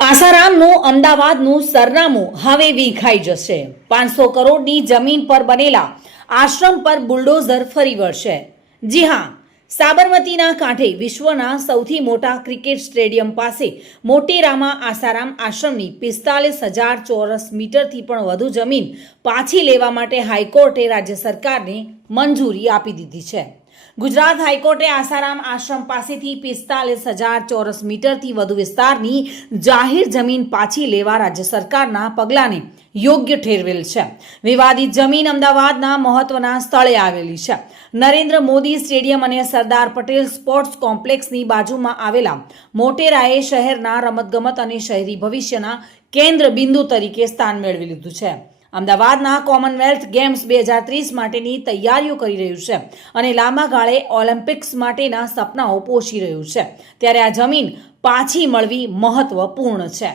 આસારામનું અમદાવાદનું સરનામું હવે વિખાઈ જશે। 500 કરોડની જમીન પર બનેલા આશ્રમ પર બુલડોઝર ફરી વળશે। જી હા, સાબરમતીના કાંઠે વિશ્વના સૌથી મોટા ક્રિકેટ સ્ટેડિયમ પાસે મોટેરામાં આસારામ આશ્રમની 45,000 ચોરસ મીટરથી પણ વધુ જમીન પાછી લેવા માટે હાઈકોર્ટે રાજ્ય સરકારને મંજૂરી આપી દીધી છે। ગુજરાત હાઈકોર્ટે આસારામ આશ્રમ પાસેથી 45,000 ચોરસ મીટરથી વધુ વિસ્તારની જાહેર જમીન પાછી લેવા રાજ્ય સરકારના પગલાંને યોગ્ય ઠેરવેલ છે। વિવાદિત જમીન અમદાવાદના મહત્વના સ્થળે આવેલી છે। નરેન્દ્ર મોદી સ્ટેડિયમ અને સરદાર પટેલ સ્પોર્ટ્સ કોમ્પ્લેક્સની બાજુમાં આવેલા મોટેરાએ શહેરના રમતગમત અને શહેરી ભવિષ્યના કેન્દ્ર બિંદુ તરીકે સ્થાન મેળવી લીધું છે। અમદાવાદના કોમનવેલ્થ ગેમ્સ 2030 માટેની તૈયારીઓ કરી રહ્યું છે અને લાંબા ગાળે ઓલિમ્પિક્સ માટેના સપનાઓ પોષી રહ્યું છે, ત્યારે આ જમીન પાછી મળવી મહત્વપૂર્ણ છે।